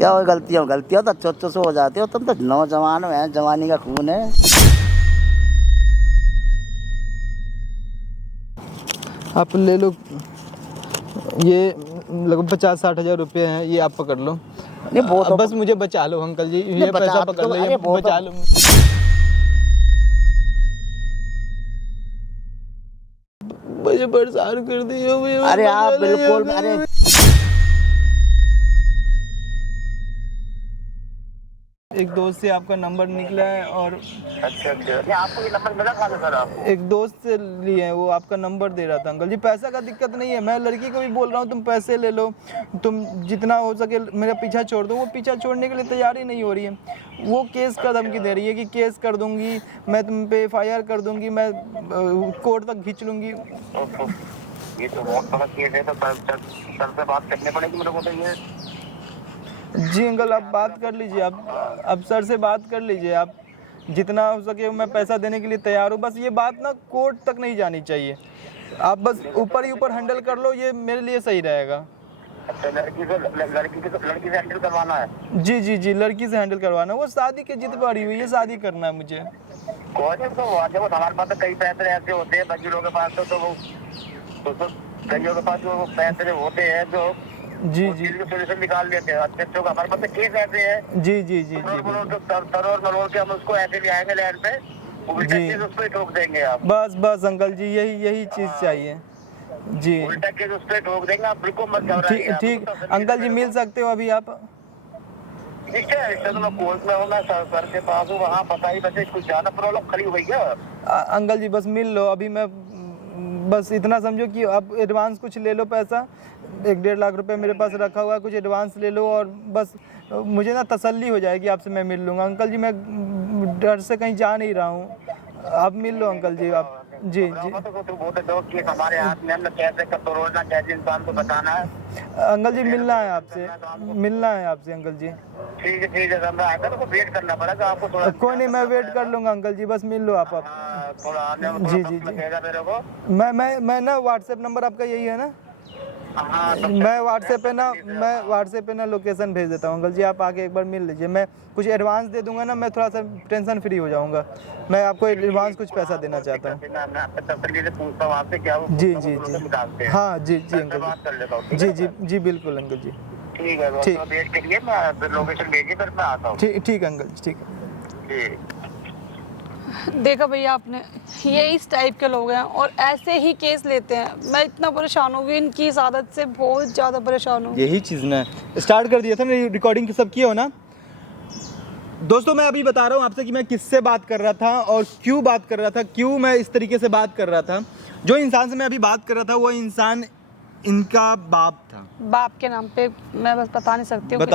क्या हो, गलतियाँ तो अच्छे से हो जाती हो, तुम तो नौजवान हो, जवानी का खून है। आप ले लो, ये लगभग 50-60 हज़ार रुपये हैं, ये आप पकड़ लो। नहीं वो तो बस मुझे बचा लो अंकल जी, ये पैसा पकड़ लो, ये बचा लो। मुझे परेशान कर दिया। अरे आप बिल्कुल, अरे एक दोस्त से आपका नंबर निकला है और अच्छा आपको ये नंबर मिला था सर? आपको एक दोस्त से लिए हैं, वो आपका नंबर दे रहा था। अंकल जी पैसा का दिक्कत नहीं है, मैं लड़की को भी बोल रहा हूँ तुम पैसे ले लो, तुम जितना हो सके मेरा पीछा छोड़ दो। वो पीछा छोड़ने के लिए तैयार ही नहीं हो रही है। वो केस का धमकी दे रही है कि केस कर दूंगी मैं, तुम पे FIR कर दूंगी मैं, कोर्ट तक खींच लूंगी। ये तो बहुत बड़ा केस है, तो सर से बात करनी पड़ेगी मेरे को। तो ये जी अंकल आप बात कर लीजिए, आप सर से बात कर लीजिए, आप जितना हो सके मैं पैसा देने के लिए तैयार हूँ। बस ये बात ना कोर्ट तक नहीं जानी चाहिए, आप बस ऊपर ही ऊपर हैंडल कर लो, ये मेरे लिए सही रहेगा। अच्छा लड़की से हैंडल करवाना है? जी लड़की से हैंडल करवाना। वो शादी की जिद पड़ी हुई है, शादी करना है मुझे। तो हमारे पास तो कई पैसे ऐसे होते हैं वकीलों के पास, तो कईयों के पास जो पैसे होते हैं जो जी सोल्यूशन निकाल लेते हैं। अच्छे का हमारे पास केस ऐसे है। जी मरोड़ के हम उसको ऐसे ले आएंगे लैंड पे, उल्टा केस उस पे ठोक देंगे आप। बस अंकल जी यही चीज चाहिए जी। उल्टा केस उस पे ठोक देंगे आप, बिल्कुल मत घबराइए। ठीक अंकल जी मिल सकते हो अभी आप? ठीक है, तो मैं कोर्ट में हूँ, मैं सर के पास हूँ, वहाँ पता ही बचे कुछ ज्यादा प्रॉब्लम खड़ी हो गई क्या? अंकल जी बस मिल लो अभी। मैं बस इतना समझो कि आप एडवांस कुछ ले लो, पैसा 1-1.5 लाख रुपए मेरे पास रखा हुआ है, कुछ एडवांस ले लो और बस मुझे ना तसल्ली हो जाएगी, आपसे मैं मिल लूँगा। अंकल जी मैं डर से कहीं जा नहीं रहा हूँ, आप मिल लो अंकल जी आप। जी हमारे हाथ में, हमने कैसे तोड़ना, कैसे इंसान को बताना है। अंकल जी मिलना है आपसे अंकल जी। ठीक है सर, मैं आकर तो वेट करना पड़ेगा आपको थोड़ा। कोई नहीं, मैं वेट कर लूँगा अंकल जी, बस मिल लो आप। थोड़ा आने में जी मेरे को। मैं ना व्हाट्सएप नंबर आपका यही है ना? मैं व्हाट्सएप पे ना लोकेशन भेज देता हूँ अंकल जी, आप आके एक बार मिल लीजिए। मैं कुछ एडवांस दे दूंगा ना, मैं थोड़ा सा टेंशन फ्री हो जाऊंगा। मैं आपको एडवांस कुछ पैसा देना चाहता हूँ। जी हाँ जी अंकल जी बिल्कुल अंकल जी। ठीक है, ठीक वेट करिए, मैं लोकेशन भेजिए, फिर मैं आता हूँ। ठीक अंकल जी, ठीक है। देखा भैया आपने, ये इस टाइप के लोग हैं और ऐसे ही केस लेते हैं। मैं इतना परेशान हो गई इनकी इस आदत से, बहुत ज़्यादा परेशान हूँ। यही चीज़ ना स्टार्ट कर दिया था मैं, रिकॉर्डिंग सब किया हो ना दोस्तों। मैं अभी बता रहा हूँ आपसे कि मैं किससे बात कर रहा था और क्यों बात कर रहा था, क्यों मैं इस तरीके से बात कर रहा था। जो इंसान से मैं अभी बात कर रहा था वो इंसान इनका बाप था। बाप के नाम पे मैं बस बता नहीं सकती हूँ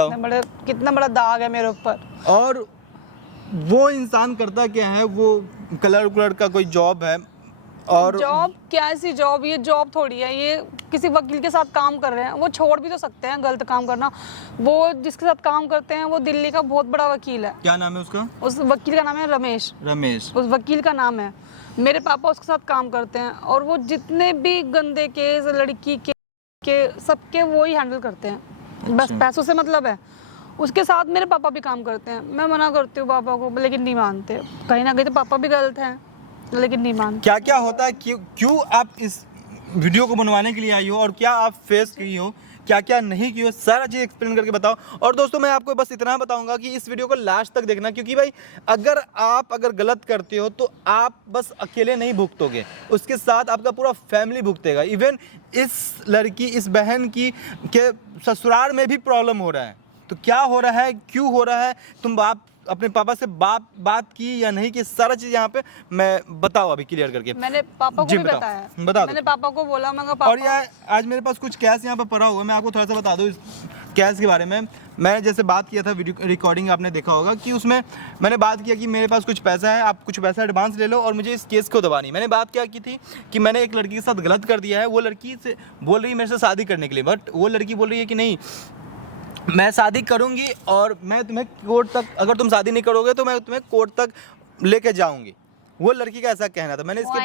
कितना बड़ा दाग है मेरे ऊपर। और वो इंसान करता क्या है, वो कलर का कोई जॉब है। और जॉब क्या, ऐसी जॉब, ये जॉब थोड़ी है, ये किसी वकील के साथ काम कर रहे हैं। वो छोड़ भी तो सकते हैं गलत काम करना। वो जिसके साथ काम करते हैं वो दिल्ली का बहुत बड़ा वकील है। क्या नाम है उसका? उस वकील का नाम है रमेश। उस वकील का नाम है। मेरे पापा उसके साथ काम करते हैं और वो जितने भी गंदे केस लड़की के सबके वो ही हैंडल करते हैं। बस पैसों से मतलब है। उसके साथ मेरे पापा भी काम करते हैं। मैं मना करती हूँ पापा को, लेकिन नहीं मानते। कहीं ना कहीं तो पापा भी गलत हैं, लेकिन नहीं मानते। क्या क्या होता है, क्यों आप इस वीडियो को बनवाने के लिए आई हो और क्या आप फेस की हो, क्या क्या नहीं की हो, सारा चीज़ एक्सप्लेन करके बताओ। और दोस्तों मैं आपको बस इतना बताऊंगा कि इस वीडियो को लास्ट तक देखना, क्योंकि भाई अगर गलत करते हो तो आप बस अकेले नहीं भुगतोगे, उसके साथ आपका पूरा फैमिली भुगतेगा। इवन इस लड़की, इस बहन की के ससुराल में भी प्रॉब्लम हो रहा है। तो क्या हो रहा है, क्यों हो रहा है, तुम अपने पापा से बात की या नहीं की, सारा चीज़ यहाँ पे मैं बताओ अभी क्लियर करके। मैंने पापा को भी बताया, मैंने पापा को बोला, मैं पापा। और यार आज मेरे पास कुछ कैश यहाँ पे पड़ा हुआ है, मैं आपको थोड़ा सा बता दूँ इस कैश के बारे में। मैं जैसे बात किया था, वीडियो रिकॉर्डिंग आपने देखा होगा कि उसमें मैंने बात किया कि मेरे पास कुछ पैसा है, आप कुछ पैसा एडवांस ले लो और मुझे इस केस को दबानी। मैंने बात क्या की थी कि मैंने एक लड़की के साथ गलत कर दिया है। वो लड़की से बोल रही है मेरे से शादी करने के लिए, बट वो लड़की बोल रही है कि नहीं मैं शादी करूंगी और मैं तुम्हें कोर्ट तक, अगर तुम शादी नहीं करोगे तो मैं तुम्हें कोर्ट तक लेके जाऊंगी। वो लड़की का ऐसा कहना था। मैंने इसके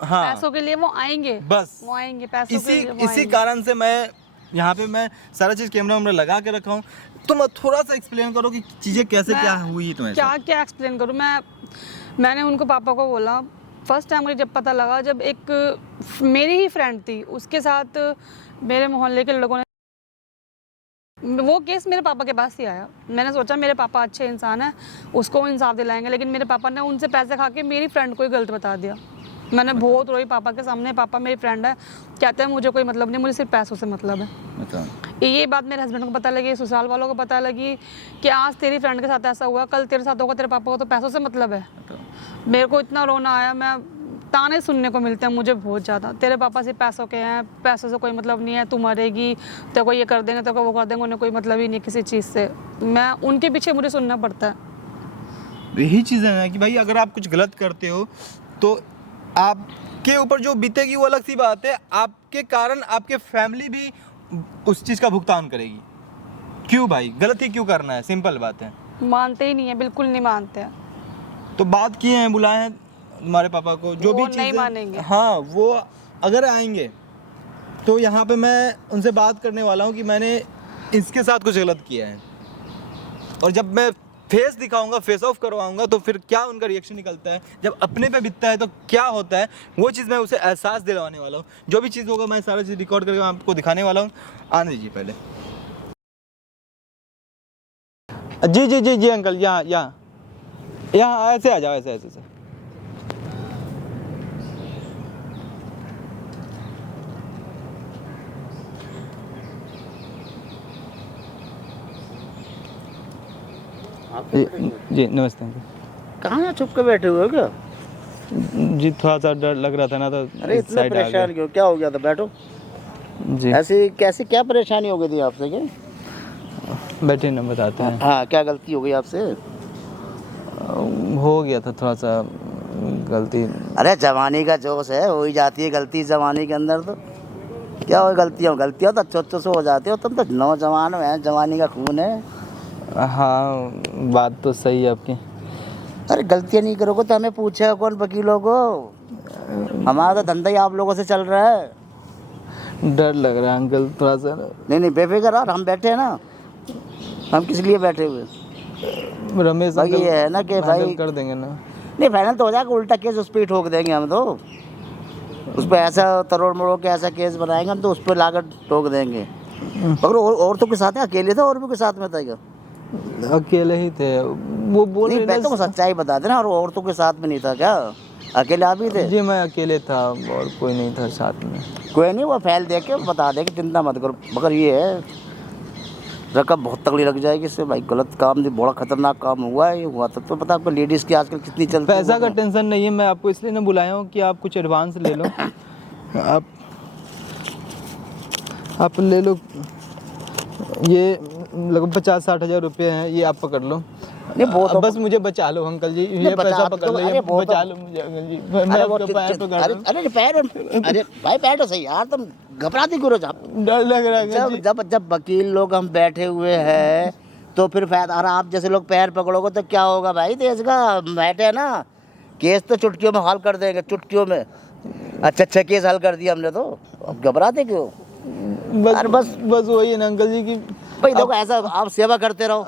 पैसों के लिए वो आएंगे, बस वो आएंगे पैसों के लिए। इसी कारण से मैं यहाँ पे मैं सारा चीज़ कैमरा लगा के रखा हूँ। तुम थोड़ा सा एक्सप्लेन करो कि चीजें कैसे क्या हुई तुम्हें क्या क्या एक्सप्लेन करूँ मैंने उनको पापा को बोला। फर्स्ट टाइम मुझे जब पता लगा, जब एक मेरी ही फ्रेंड थी, उसके साथ मेरे मोहल्ले के लड़कों ने, वो केस मेरे पापा के पास ही आया। मैंने सोचा मेरे पापा अच्छे इंसान हैं, उसको इंसाफ दिलाएंगे, लेकिन मेरे पापा ने उनसे पैसे खा के मेरी फ्रेंड को ही गलत बता दिया। मैंने बहुत रोई पापा के सामने। पापा मेरी फ्रेंड है, कहते हैं मुझे कोई मतलब नहीं, मुझे सिर्फ पैसों से मतलब है। ये बात मेरे हस्बैंड को पता लगी, ससुराल वालों को पता लगी कि आज तेरी फ्रेंड के साथ ऐसा हुआ, कल तेरे साथ होगा, तेरे पापा को तो पैसों से मतलब है। मेरे को इतना रोना आया, मैं ताने सुनने को मिलते हैं मुझे बहुत ज़्यादा। तेरे पापा सिर्फ पैसों के हैं, पैसों से कोई मतलब नहीं है, तू मरेगी, तेरे को ये कर देंगे, तेरे को वो कर देंगे, उन्हें कोई मतलब ही नहीं किसी चीज़ से। मैं उनके पीछे मुझे सुनना पड़ता है। यही चीज़ है ना कि भाई अगर आप कुछ गलत करते हो तो आपके ऊपर जो बीतेगी वो अलग सी बात है, आपके कारण आपके फैमिली भी उस चीज़ का भुगतान करेगी। क्यों भाई, गलत ही क्यों करना है, सिंपल बात है। मानते ही नहीं है, बिल्कुल नहीं मानते हैं। तो बात किए हैं, बुलाए हैं तुम्हारे पापा को, जो भी चीज़ नहीं मानेंगे। हाँ, वो अगर आएंगे तो यहाँ पे मैं उनसे बात करने वाला हूँ कि मैंने इसके साथ कुछ गलत किया है, और जब मैं फेस दिखाऊंगा, फेस ऑफ करवाऊंगा, तो फिर क्या उनका रिएक्शन निकलता है, जब अपने पे बीतता है तो क्या होता है, वो चीज़ मैं उसे एहसास दिलवाने वाला हूँ। जो भी चीज़ होगा मैं सारा चीज़ रिकॉर्ड करके मैं आपको दिखाने वाला हूँ। आने दीजिए पहले। जी जी जी जी अंकल, यहाँ यहाँ यहाँ ऐसे आ जाओ, ऐसे ऐसे से। जी नमस्ते अंकल। कहाँ छुप के बैठे हुए हो क्या? जी थोड़ा सा डर लग रहा था ना, तो अरे इतने परेशान क्यों, क्या हो गया था? बैठो जी। ऐसी कैसी क्या परेशानी हो गई थी आपसे? क्या बैठे ना, बताते हैं। हाँ, क्या गलती हो गई आपसे? हो गया था थोड़ा सा गलती। अरे जवानी का जोश है, हो ही जाती है गलती जवानी के अंदर। तो क्या हो, गलतियाँ तो अच्छे से हो जाती हो। तुम तो नौजवान हो, जवानी का खून है। हाँ बात तो सही है आपकी। अरे गलतियाँ नहीं करोगे तो हमें पूछेगा कौन, वकीलों को? हमारा तो धंधा ही आप लोगों से चल रहा है। डर लग रहा है अंकल थोड़ा सा। नहीं बेफिक्र यार, हम बैठे हैं ना। हम किस लिए बैठे हुए? रमेश भाई ये है ना कि भाई कर देंगे ना। नहीं, फाइनल तो हो जाएगा, उल्टा केस उस पर ही ठोक देंगे हम। तो उस पर ऐसा तरोड़ मरोड़ के ऐसा केस बनाएंगे हम, तो उस पर लागत ठोक देंगे। मगर और तो के साथ है, अकेले थे और भी के साथ में था क्या? अकेले ही थे, वो बोल नहीं, मैं तो सच्चाई बता देना। और औरतों के साथ में नहीं था क्या? अकेले आप ही थे? जी मैं अकेले था और कोई नहीं था साथ में। कोई नहीं, वो फाइल देख के बता देंगे, चिंता मत करो। मगर ये है, रकम बहुत तगड़ी लग जाएगी इससे भाई। गलत काम नहीं, बड़ा खतरनाक काम हुआ है। ये हुआ तो पता आपको लेडीज़ की आजकल कितनी चलती है। पैसा का टेंशन नहीं है, मैं आपको इसलिए ना बुलाया हूँ कि आप कुछ एडवांस ले लो। आप ले लो, ये लगभग 50-60 हज़ार रुपये हैं, ये आप पकड़ लो। नहीं वो तो बस मुझे बचा लो अंकल जी, ये पैसा पकड़ लो, ये बचा लो मुझे अंकल जी। मैं आपके पैर पकड़ रहा हूँ। अरे भाई पैर तो सही यार, तुम घबराते क्यों हो? डर लग रहा है जब वकील लोग हम बैठे हुए हैं तो फिर फायदा। और आप जैसे लोग पैर पकड़ोगे तो क्या होगा भाई देश का? बैठे है ना, केस तो चुटकियों में हल कर देंगे, चुटकियों में। अच्छा केस हल कर दिया हमने, तो अब घबराते क्यों? बस वही है ना अंकल जी की भाई देखो, ऐसा आप सेवा करते रहो।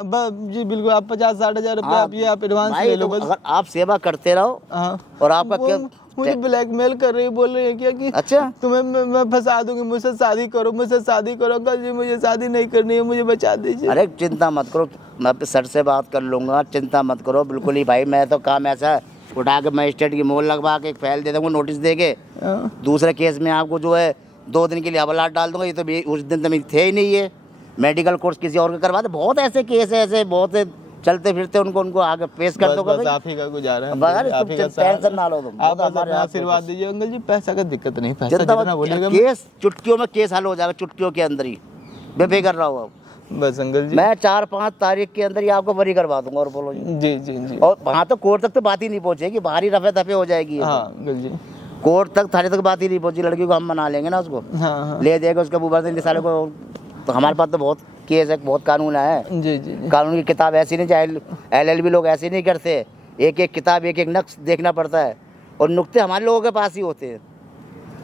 जी बिल्कुल, आप 50-60 हज़ार रुपये आप ये आप एडवांस ले लो बस। अगर आप सेवा करते रहो। हाँ, और आपका क्या मुझे ब्लैकमेल कर रही, बोल रही है क्या कि अच्छा तुम्हें मैं फंसा दूंगी, मुझसे शादी करो, मुझसे शादी करो। अंकल जी मुझे शादी नहीं करनी है, मुझे बचा दीजिए। अरे चिंता मत करो, मैं अपने सर से बात कर लूँगा, चिंता मत करो बिल्कुल ही भाई। मैं तो काम ऐसा उठा के मजिस्ट्रेट की मोहर लगवा के एक फाइल दे दूँगा, नोटिस दे के। दूसरे केस में आपको जो है 2 दिन के लिए हवालात डाल दूँगा। ये तो उस दिन तो थे ही नहीं, ये मेडिकल कोर्स किसी और के करवा दे। बहुत ऐसे केस है, ऐसे बहुत चलते फिरते, उनको आगे पेश कर दो। बस आप ही का गुजारा है, आप ही का टेंशन ना लो तुम, आप हमारे आशीर्वाद दीजिए अंकल जी। पैसा का दिक्कत नहीं, पैसा जितना बोलेगा। केस चुटकियों में केस हल हो जाएगा, चुटकियों के अंदर ही, बेफिक्र रहो आप। बस अंकल जी मैं 4-5 तारीख के अंदर ही आपको बरी करवा दूंगा। और बोलो जी जी जी। और वहाँ तो कोर्ट तक तो बात ही नहीं पहुँचेगी, बाहर ही रफे दफे हो जाएगी। हाँ अंकल जी, कोर्ट तक थाने तक बात ही नहीं पहुँची। लड़की को हम मना लेंगे ना, उसको हाँ ले देगा, उसका बुबर साले को। तो हमारे पास तो बहुत केस है, बहुत कानून है। जी जी। कानून की किताब ऐसी नहीं, चाहे LLB लोग ऐसे नहीं करते। एक एक किताब, एक एक नक्श देखना पड़ता है, और नुक्ते हमारे लोगों के पास ही होते हैं।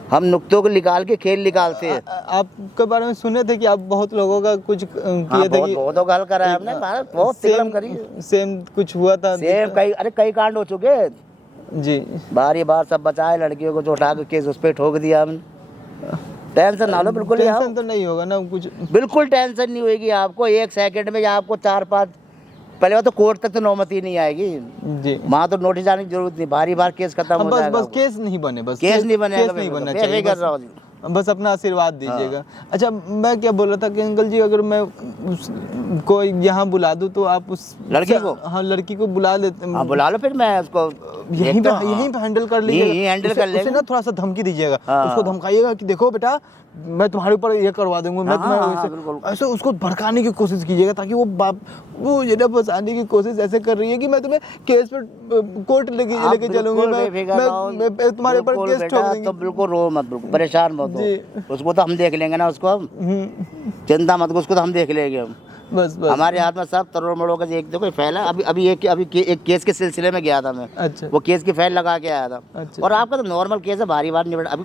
हम नुक्तों को निकाल के खेल निकालते हैं। आपके बारे में सुने थे कि आप बहुत लोगों का कुछ किए थे कि बहुत हल करा है हमने, बहुत तिकड़म करी है। सेम कुछ हुआ था सेम कई कांड हो चुके हैं जी। बार सब बचाए लड़कियों को जो उठा के केस उस पर ठोक दिया हमने। टेंशन ना लो बिल्कुल, टेंशन तो नहीं होगा ना कुछ? बिल्कुल टेंशन नहीं होगी आपको। 1 सेकंड में आपको 4-5 पहले तो कोर्ट तक तो नौबत ही नहीं आएगी जी। वहाँ तो नोटिस आने की जरूरत नहीं, बार केस खत्म हो जाएगा। बस केस नहीं बने, बस केस नहीं बनेगा, केस नहीं बनना मैं चाहिए, कर रहा हूँ। बस अपना आशीर्वाद दीजिएगा। अच्छा, मैं क्या बोल रहा था कि अंकल जी, अगर मैं को यहाँ बुला दूँ तो आप उस लड़की को? हाँ, लड़की को बुला लेते। हाँ बुला लो, फिर मैं उसको यहीं पे हैंडल कर लीजिएगा। यहीं हैंडल कर लेंगे। उसे ना थोड़ा सा धमकी दीजिएगा, हाँ। उसको धमकाइएगा कि देखो बेटा, मैं तुम्हारे ऊपर ये करवा दूंगा, मैं हाँ, तुम्हें ऐसे उसको भड़काने की कोशिश कीजिएगा, ताकि वो ये ना फंसाने की कोशिश ऐसे कर रही है कि मैं तुम्हें केस पे कोर्ट लेके चलूंगी, मैं तुम्हारे ऊपर केस ठोक दूंगी। तो बिल्कुल रो मत, बिल्कुल परेशान मत हो। उसको तो हम देख लेंगे ना, उसको हम चिंता मत, उसको तो हम देख लेंगे हम। बस हमारे हाथ में सब तरोड़ मरोड़ का एक देखो फैला। अभी एक केस के सिलसिले में गया था मैं। अच्छा। वो केस की फाइल लगा के आया था। अच्छा। और आपका तो नॉर्मल केस है, भारी बात निबट। अभी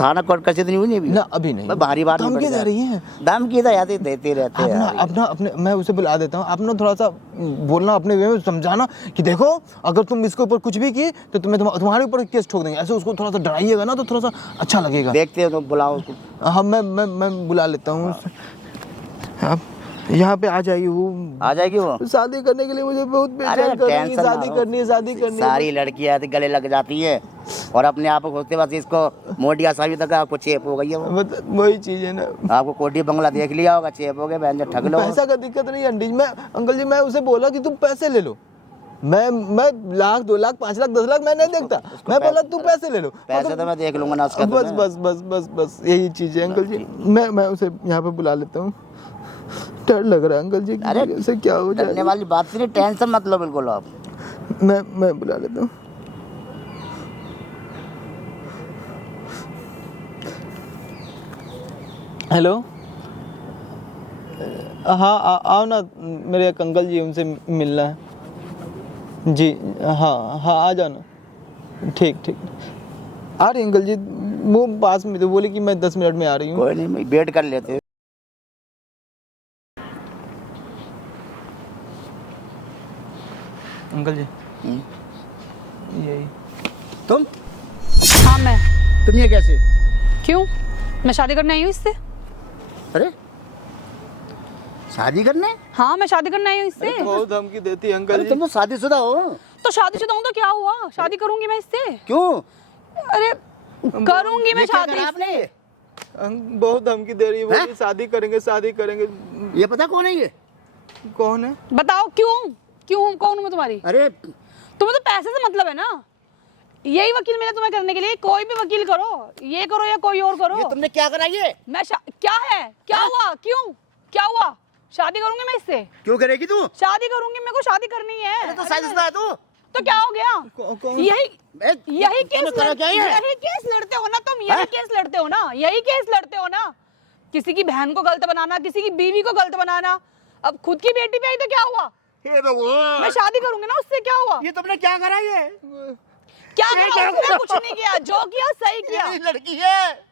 थाना कोर्ट कचहरी नहीं हुई नहीं अभी ना, अभी नहीं। भारी बात धमकी दे रही है, धमकी तो याद देते रहते हैं। अपने मैं उसे बुला देता हूँ, आप ना थोड़ा सा बोलना अपने वे में, समझाना कि देखो अगर तुम इसके ऊपर कुछ भी की तो तुम्हारे ऊपर केस ठोक देंगे। ऐसे उसको थोड़ा सा डराइएगा ना, तो थोड़ा सा अच्छा लगेगा। देखते हो तो बुलाओ उसको। हाँ, मैं बुला लेता हूँ। आप यहाँ पे आ जाइए, वो आ जाएगी वो। शादी करने के लिए मुझे बहुत बेचैन कर रही है। शादी करनी है। सारी लड़कियां आती गले लग जाती है और अपने आप को खोजते, बस इसको मोटिया साहब तक आपको चेप हो गई है वो। वही चीज है ना, आपको कोठी बंगला देख लिया होगा, चेप हो गए, बहन ठग लो। पैसा का दिक्कत नहीं अंडी। मैं अंकल जी, मैं उसे बोला कि तुम पैसे ले लो। मैं 1,00,000, 2,00,000, 5,00,000, 10,00,000 मैं नहीं देखता। मैं बोला तू पैसे ले लो। पैसे तो मैं देख लूंगा ना उसका। बस यही चीज है अंकल जी। मैं उसे यहाँ पे बुला लेता हूँ। डर लग रहा है अंकल जी, अरे ऐसे क्या हो जाए। डरने वाली बात नहीं, टेंशन मत लो बिल्कुल आप। मैं बुला लेता हूँ। हेलो, हाँ आओ ना, मेरे एक अंकल जी, उनसे मिलना है जी। हाँ आ जाओ ना। ठीक आ रही अंकल जी, वो पास में तो बोले कि मैं 10 मिनट में आ रही हूँ। कोई नहीं, वेट कर लेते हैं। अंकल जी यही तुम हाँ मैं। तुम ये कैसे? क्यों? मैं शादी करने आई हूँ इससे। अरे शादी करने? हाँ, मैं शादी करने आई हूँ इससे। बहुत धमकी देती है अंकल जी। तुम तो शादीशुदा हो। तो शादीशुदा हूँ तो क्या हुआ? शादी करूंगी मैं इससे। क्यों? अरे करूंगी मैं शादी आपने? बहुत धमकी दे रही है, वो शादी करेंगे। ये पता कौन है ये? कौन है? बताओ क्यों कौन हूँ मैं तुम्हारी? अरे तुम्हें तो पैसे से मतलब है ना। यही वकील मिला तुम्हें करने के लिए, कोई भी वकील करो, ये करो या कोई और करो। ये तुमने क्या करा ये? मैं क्या है, क्या हुआ, क्या हुआ? शादी करूंगी मैं इससे। क्यों करेगी तू? शादी करूंगी, मेरे को शादी करनी है। तो शादीशुदा है तू? तो क्या हो गया? यही केस लड़ते हो ना तुम, यही केस लड़ते हो ना। किसी की बहन को गलत बनाना, किसी की बीवी को गलत बनाना। अब खुद की बेटी पे आई तो क्या हुआ? मैं शादी करूंगी ना उससे, क्या हुआ? ये तुमने क्या करा ये? क्या करा? उसने कुछ नहीं किया, जो किया सही किया। लड़की है,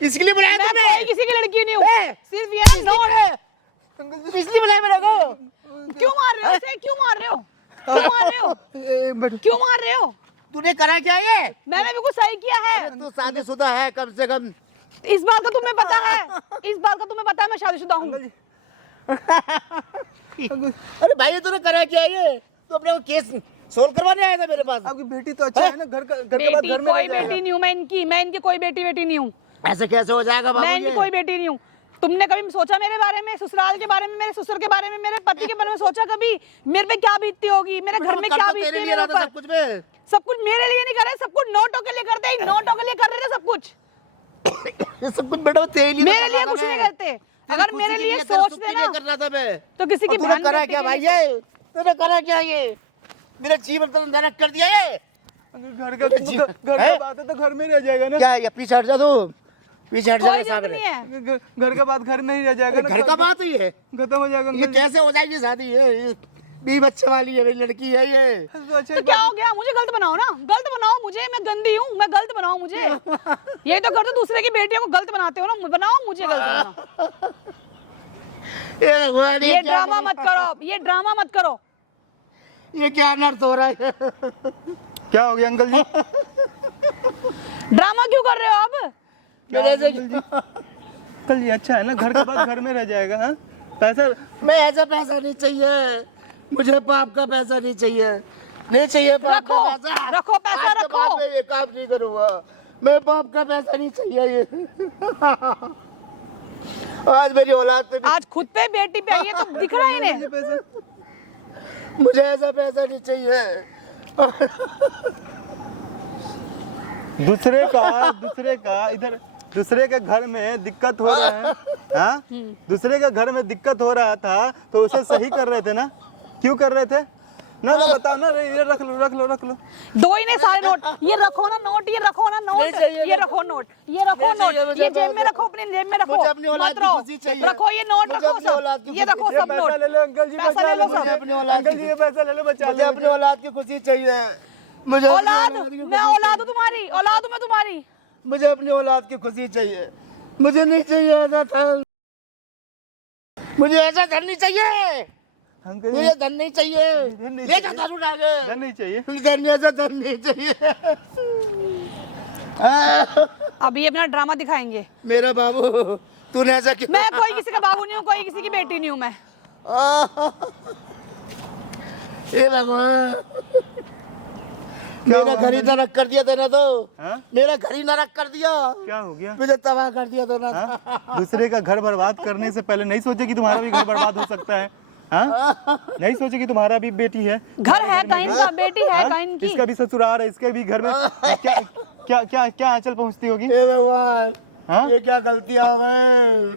इसके लिए बुलाया मैं तुमने? कोई किसी की लड़की नहीं हूँ, सिर्फ ये नोट है। इसलिए बुलाया मेरे को? क्यों मार रहे हो उसे? क्यों मार रहे हो? तूने करा क्या ये? मैंने बिल्कुल सही किया है। तू शादीशुदा है कम से कम। इस बात का तुम्हें पता है मैं शादीशुदा हूँ। अरे भाई ये तूने करा क्या ये? तू अपने को केस सोल्व करवाने आया था मेरे पास? आपकी बेटी तो अच्छा है ना, घर के बाद घर में कोई बेटी नहीं हूँ मैं इनकी कोई बेटी नहीं हूँ। ऐसे कैसे हो जाएगा बाबू? मैं इनकी कोई बेटी नहीं हूँ। तुमने कभी सोचा मेरे बारे में, ससुराल के बारे में, मेरे ससुर के बारे में, मेरे पति के बारे में सोचा कभी? मेरे पे क्या बीतती होगी, मेरे घर में क्या बीतती है? सब कुछ मेरे लिए नहीं कर रहे, सब कुछ नोटों के लिए करते हैं, नोटों के लिए कर रहे थे सब कुछ। सब कुछ बेटा तेरे लिए मेरे लिए कुछ नहीं करते। अगर मेरे लिए सोचते ना कर रहा था मैं, तो किसी की बहन करा क्या भाई ये? तूने करा क्या ये? मेरा जीवन तो नरक कर दिया ये। घर का बात है तो घर में रह जाएगा ना। क्या ये? पीछे हट जा तू, पीछे हट जा सामने। घर का बात घर में ही रह जाएगा ना। घर का बात ही है, खत्म हो जाएगा। ये कैसे हो जाएगी शादी? ये 20 बच्चे वाली है मेरी लड़की है ये। तो क्या हो गया, मुझे गलत बनाओ ना, गलत बनाओ मुझे, मैं गंदी हूँ, मैं गलत बनाओ मुझे। ये तो कर दो, दूसरे की बेटियों को गलत बनाते हो ना, बनाओ मुझे गलत बनाओ। ये ड्रामा मत करो, ये ड्रामा मत करो। ये क्या नर्स हो रहा है? क्या हो गया अंकल जी? ड्रामा क्यों कर रहे हो आप? मेरे से अंकल जी अच्छा है ना, घर के बाद घर में रह जाएगा। हाँ पैसा, मैं ऐसा पैसा नहीं चाहिए, मुझे पाप का पैसा नहीं चाहिए, नहीं चाहिए पाप का रखो, पैसा। रखो पैसा आज के रखो। बाद मैं ये काम नहीं करूँगा, मैं पाप का पैसा नहीं चाहिए ये। आज मेरी औलाद पे आज खुद पे बेटी पे आई है तो दिख रहा है इन्हें। मुझे ऐसा पैसा नहीं चाहिए। दूसरे का इधर दूसरे के घर में दिक्कत हो रहा है। हाँ दूसरे के घर में दिक्कत हो रहा था तो उसे सही कर रहे थे ना, क्यों कर रहे थे ना? बताओ ना, ये रख लो। दो ही ने सारे नोट, ये रखो ना नोट, ये रखो ना नोट, ये रखो नोट, ये रखो नोट, ये जेब में रखो, अपने जेब में रखो, मुझे अपनी औलाद मत की रहो, खुशी चाहिए। रखो ये नोट, मुझे रखो अपनी औलाद सब, की ये खुशी रखो चाहिए। सब नोट, ले लो अंकल जी, पैसा ले लो मुझे सब। अपनी औलाद अंकल जी ये पैसा ले लो, बचा मुझे लो अपनी औलाद की खुशी चाहिए। मुझे अपनी औलाद, औलाद की मैं खुशी औलाद हूँ तुम्हारी, औलाद हूँ मैं तुम्हारी। मुझे अपनी औलाद की खुशी चाहिए, मुझे नहीं चाहिए ऐसा धन, मुझे ऐसा धन नहीं चाहिए, अंकल मुझे धन नहीं चाहिए, ले जा धन उठा के, धन नहीं चाहिए। धन ऐसा धन नहीं चाहिए। अभी अपना ड्रामा दिखाएंगे। मेरा बाबू तूने ऐसा क्यों? मैं कोई किसी का बाबू नहीं हूँ, कोई किसी की बेटी नहीं हूँ मैं। हे भगवान, मेरा घर ही नरक कर दिया तूने तो। हाँ? मेरा घर ही नरक कर दिया, क्या हो गया? मुझे तबाह कर दिया तूने। हाँ? दूसरे का घर बर्बाद करने से पहले नहीं सोचे कि तुम्हारा भी घर बर्बाद हो सकता है? हाँ? नहीं सोचे कि तुम्हारा भी बेटी है, घर है कहीं का, बेटी है हाँ? कहीं की। इसका भी ससुराल है, इसके भी घर में क्या क्या क्या क्या आंचल पहुंचती होगी? हे भगवान, हाँ? ये क्या गलतियां हो गई?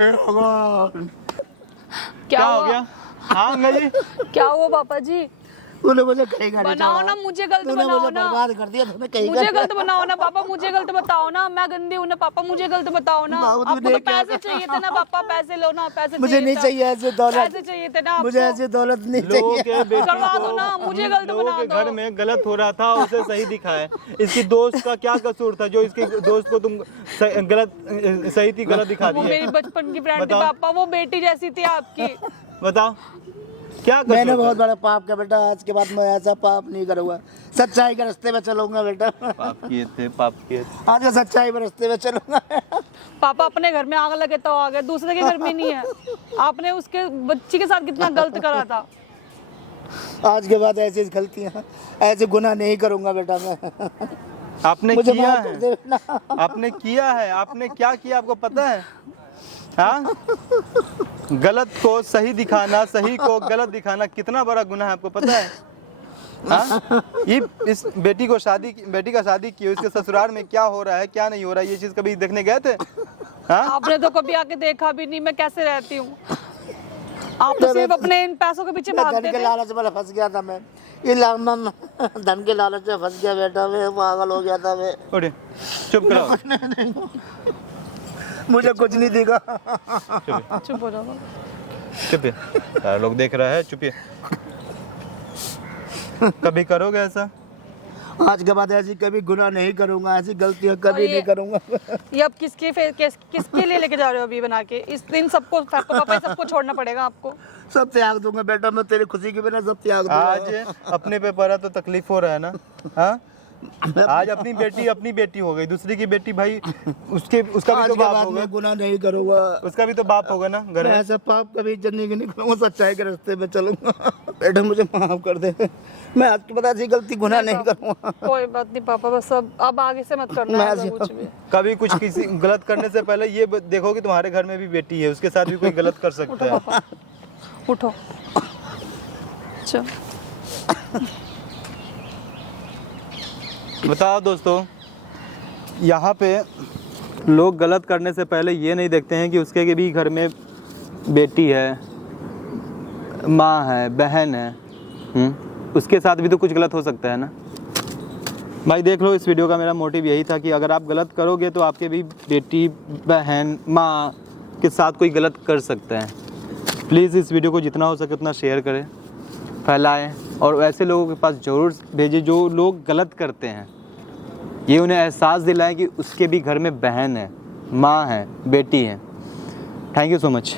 हे भगवान, क्या हो गया? हाँ अंकल जी, क्या हुआ पापा जी? तूने मुझे कहीं का नहीं बनाओ छोड़ा। ना, मुझे गलत तूने बनाओ मुझे ना, बर्बाद कर दिया तूने कहीं मुझे का। गलत बनाओ ना पापा, मुझे गलत बताओ ना, मैं गंदी हूँ ना पापा, मुझे गलत बताओ ना। बाबू, आपको तूने तो क्या पैसे चाहिए थे ना पापा, पैसे लो ना, पैसे मुझे नहीं चाहिए ऐसे दौलत, पैसे चाहिए थे ना मुझे आपको। ऐसी दौलत नहीं लोगों चाहिए। के बेटी करवा दो को ना, मुझे गलत लोगों बना के दो। घर में गलत हो रहा था, उसे सही दिखाए। इसकी दोस्त का क्या कसूर था जो इसके दोस्त को तुम गलत सही थी गलत दिखा वो दी मेरी है? बचपन की फ्रेंड थी बताओ। पापा, वो बेटी जैसी थी आपकी। बताओ क्या कसूर मैंने था? बहुत बड़ा पाप किया बेटा, आज के बाद मैं ऐसा पाप नहीं करूंगा, सच्चाई के रास्ते में चलूंगा बेटा। पाप किए थे। आज मैं सच्चाई के रास्ते में चलूंगा। पापा अपने घर में आग लगे तो आ गए, दूसरे के घर में नहीं है। आपने उसके बच्ची के साथ कितना गलत करा था। आज के बाद ऐसी गलतियां, ऐसे गुनाह नहीं करूंगा बेटा मैं। आपने मुझे किया माफ कर है, दे बेटा। आपने किया है, आपने क्या किया आपको पता है? हाँ गलत को सही दिखाना, सही को गलत दिखाना कितना बड़ा गुनाह है, आपको पता है? हाँ ये इस बेटी का शादी की, उसके ससुराल में क्या हो रहा है क्या नहीं हो रहा है, ये चीज कभी देखने गए थे? हाँ आपने तो कभी आके देखा भी नहीं मैं कैसे रहती हूँ। आप तो सिर्फ अपने इन पैसों के पीछे मैं भागते धन के थे। लालच में फंस गया था मैं, ये धन के लालच में फंस गया बेटा, मैं पागल हो गया था मैं। उठे, चुप कराओ, मुझे कुछ नहीं दिखा। चुप हो जाओ। चुपिए, सारे लोग देख रहा है, चुपिए। कभी करोगे ऐसा? आज के बाद ऐसी कभी गुनाह नहीं करूंगा, ऐसी गलतियां कभी और ये- नहीं करूंगा। ये अब किसके लिए लेके जा रहे हो अभी बना के? इस दिन सबको पापा सबको छोड़ना पड़ेगा आपको। सब त्याग दूंगा बेटा मैं, तेरी खुशी के बिना सब त्याग दूंगा। आज अपने पे पड़ा तो तकलीफ हो रहा है ना? हाँ आज अपनी बेटी हो गई, दूसरी की बेटी भाई उसका भी आज तो के बाप बाद होगा, मैं गुनाह नहीं करूंगा, उसका भी तो बाप होगा ना घर मैं में। ऐसा पाप कभी जिंदगी नहीं करूंगा, सच्चाई के रास्ते पे चलूंगा। बेटा मुझे माफ कर दे, मैं आज के बाद ऐसी गलती गुनाह नहीं करूंगा। कोई बात नहीं पापा, बस अब आगे से मत करना मैं ऐसा ऐसी- कुछ भी। कभी कुछ किसी गलत करने से पहले ये देखो कि तुम्हारे घर में भी बेटी है, उसके साथ भी कोई गलत कर सकता है। पापा उठो, चल। बताओ दोस्तों, यहाँ पे लोग गलत करने से पहले ये नहीं देखते हैं कि उसके भी घर में बेटी है, माँ है, बहन है, उसके साथ भी तो कुछ गलत हो सकता है ना भाई। देख लो, इस वीडियो का मेरा मोटिव यही था कि अगर आप गलत करोगे तो आपके भी बेटी, बहन, माँ के साथ कोई गलत कर सकता है। प्लीज़ इस वीडियो को जितना हो सके उतना शेयर करें। फैलाएं और ऐसे लोगों के पास ज़रूर भेजें जो लोग गलत करते हैं। ये उन्हें एहसास दिलाएं कि उसके भी घर में बहन है, माँ है, बेटी है। Thank you so much.